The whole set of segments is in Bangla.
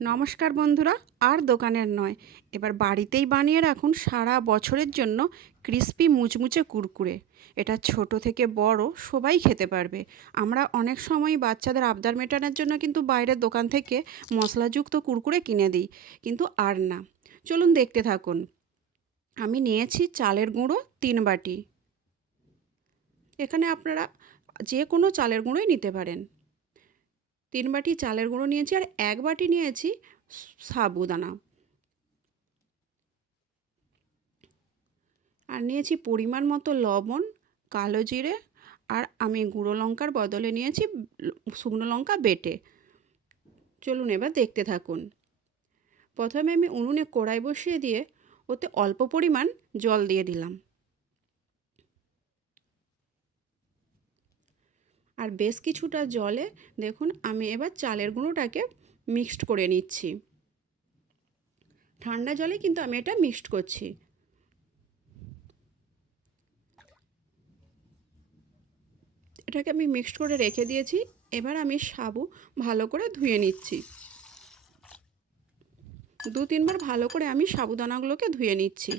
নমস্কার বন্ধুরা, আর দোকানের নয়, এবার বাড়িতেই বানিয়ে রাখুন সারা বছরের জন্য ক্রিস্পি মুচমুচে কুরকুরে। এটা ছোট থেকে বড় সবাই খেতে পারবে। আমরা অনেক সময় বাচ্চাদের আবদার মেটানোর জন্য কিন্তু বাইরের দোকান থেকে মশলাযুক্ত কুরকুরে কিনে দিই, কিন্তু আর না। চলুন দেখতে থাকুন। আমি নিয়েছি চালের গুঁড়ো 3 বাটি। এখানে আপনারা যে কোনো চালের গুঁড়োই নিতে পারেন। 3 বাটি চালের গুঁড়ো নিয়েছি, আর 1 বাটি নিয়েছি সাবুদানা, আর নিয়েছি পরিমাণ মতো লবণ, কালো জিরে, আর আমি গুঁড়ো লঙ্কার বদলে নিয়েছি শুকনো লঙ্কা বেটে। চলুন এবার দেখতে থাকুন। প্রথমে আমি উনুনে কড়াই বসিয়ে দিয়ে ওতে অল্প পরিমাণ জল দিয়ে দিলাম, আর বেশ কিছুটা জলে দেখুন আমি এবার চালের গুঁড়োটাকে মিক্সড করে নিচ্ছি। ঠান্ডা জলে কিন্তু আমি এটা মিক্সড করছি। এটাকে আমি মিক্সড করে রেখে দিয়েছি। এবার আমি সাবু ভালো করে ধুয়ে নিচ্ছি। 2-3 বার ভালো করে আমি সাবুদানাগুলোকে ধুয়ে নিচ্ছি।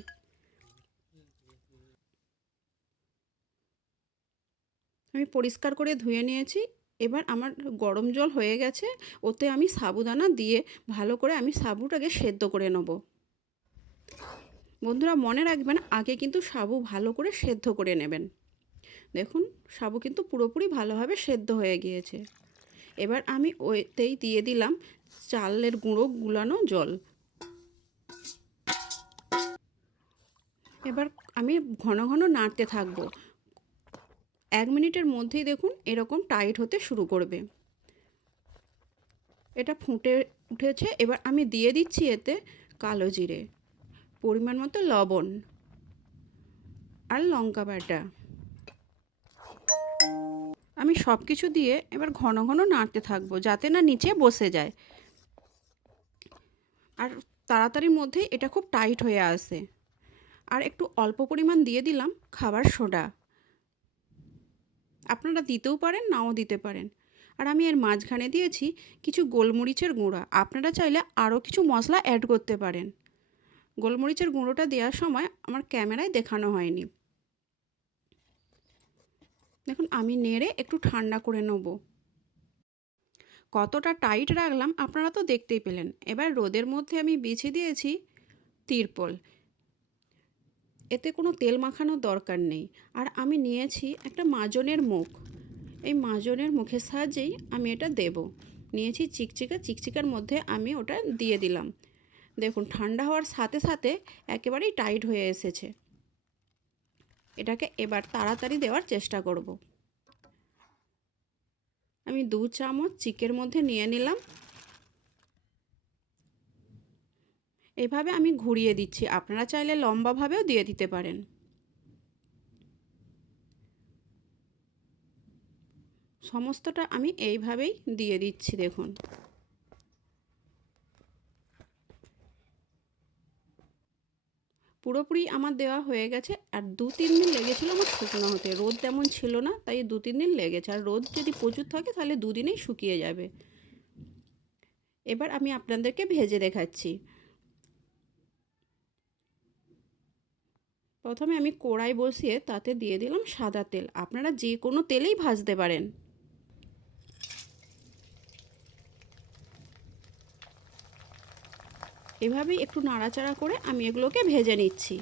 আমি পরিষ্কার করে ধুয়ে নিয়েছি। এবার আমার গরম জল হয়ে গেছে, ওতে আমি সাবুদানা দিয়ে ভালো করে আমি সাবুটাকে সেদ্ধ করে নেব। বন্ধুরা মনে রাখবেন, আগে কিন্তু সাবু ভালো করে সেদ্ধ করে নেবেন। দেখুন সাবু কিন্তু পুরোপুরি ভালোভাবে সেদ্ধ হয়ে গিয়েছে। এবার আমি ওতেই দিয়ে দিলাম চালের গুঁড়ো গুলানো জল। এবার আমি ঘন ঘন নাড়তে থাকবো। 1 মিনিটের মধ্যেই দেখুন এরকম টাইট হতে শুরু করবে। এটা ফুটে উঠেছে। এবার আমি দিয়ে দিচ্ছি এতে কালো জিরে, পরিমাণ মতো লবণ, আর লঙ্কা বাটা। আমি সব কিছু দিয়ে এবার ঘন ঘন নাড়তে থাকবো, যাতে না নিচে বসে যায়, আর তাড়াতাড়ির মধ্যে এটা খুব টাইট হয়ে আসে। আর একটু অল্প পরিমাণ দিয়ে দিলাম খাবার সোডা। আপনারা দিতেও পারেন, নাও দিতে পারেন। আর আমি এর মাঝখানে দিয়েছি কিছু গোলমরিচের গুঁড়া। আপনারা চাইলে আরও কিছু মশলা অ্যাড করতে পারেন। গোলমরিচের গুঁড়োটা দেওয়ার সময় আমার ক্যামেরায় দেখানো হয়নি। দেখুন আমি নেড়ে একটু ঠান্ডা করে নেব। কতটা টাইট রাখলাম আপনারা তো দেখতেই পেলেন। এবার রোদের মধ্যে আমি বিছিয়ে দিয়েছি তিরপল। এতে কোনো তেল মাখানোর দরকার নেই। আর আমি নিয়েছি একটা মাজনের মুখ। এই মাজনের মুখের সাহায্যেই আমি এটা দেব। নিয়েছি চিকচিকার মধ্যে আমি ওটা দিয়ে দিলাম। দেখুন ঠান্ডা হওয়ার সাথে সাথে একেবারেই টাইট হয়ে এসেছে। এটাকে এবার তাড়াতাড়ি দেওয়ার চেষ্টা করব। আমি 2 চামচ চিকের মধ্যে নিয়ে নিলাম। এভাবে আমি ঘুরিয়ে দিচ্ছি। আপনারা চাইলে লম্বাভাবেও দিয়ে দিতে পারেন। সমস্তটা আমি এইভাবেই দিয়ে দিচ্ছি। দেখুন পুরোপুরি আমার দেওয়া হয়ে গেছে। আর 2-3 দিন লেগেছিলো আমার শুকনো হতে। রোদ তেমন ছিল না, তাই 2-3 দিন লেগেছে। আর রোদ যদি প্রচুর থাকে তাহলে 2 দিনেই শুকিয়ে যাবে। এবার আমি আপনাদেরকে ভেজে দেখাচ্ছি। প্রথমে আমি কড়াই বসিয়ে তাতে দিয়ে দিলাম সাদা তেল। আপনারা যে কোনো তেলেই ভাজতে পারেন। এভাবেই একটু নাড়াচাড়া করে আমি এগুলোকে ভেজে নিচ্ছি।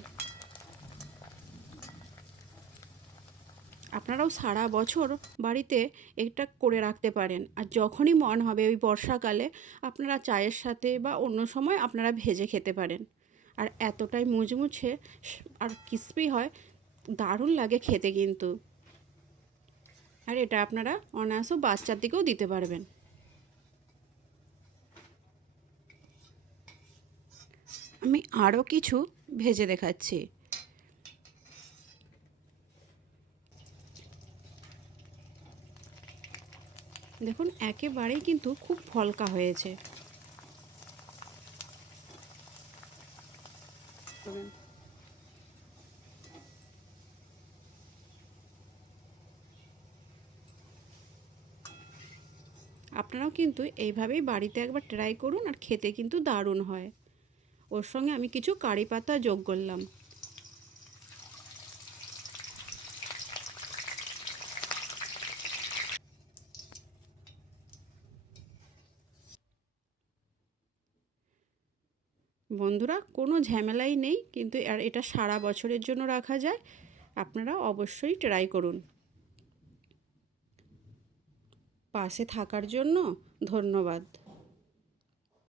আপনারাও সারা বছর বাড়িতে এটা করে রাখতে পারেন। আর যখনই মন হবে ওই বর্ষাকালে আপনারা চায়ের সাথে বা অন্য সময় আপনারা ভেজে খেতে পারেন। আর এতটাই মুচমুচে আর ক্রিসপি হয়, দারুণ লাগে খেতে কিন্তু। আর এটা আপনারা অনায়াসে বাচ্চার দিকেও দিতে পারবেন। আমি আরও কিছু ভেজে দেখাচ্ছি। দেখুন একেবারেই কিন্তু খুব ফলকা হয়েছে। আপনারাও কিন্তু এইভাবেই বাড়িতে একবার ট্রাই করুন, আর খেতে কিন্তু দারুণ হয়। ওর সঙ্গে আমি কিছু কারি পাতা যোগ করলাম। বন্ধুরা, কোনো ঝামেলাই নেই, কিন্তু আর এটা সারা বছরের জন্য রাখা যায়। আপনারা অবশ্যই ট্রাই করুন। পাশে থাকার জন্য ধন্যবাদ।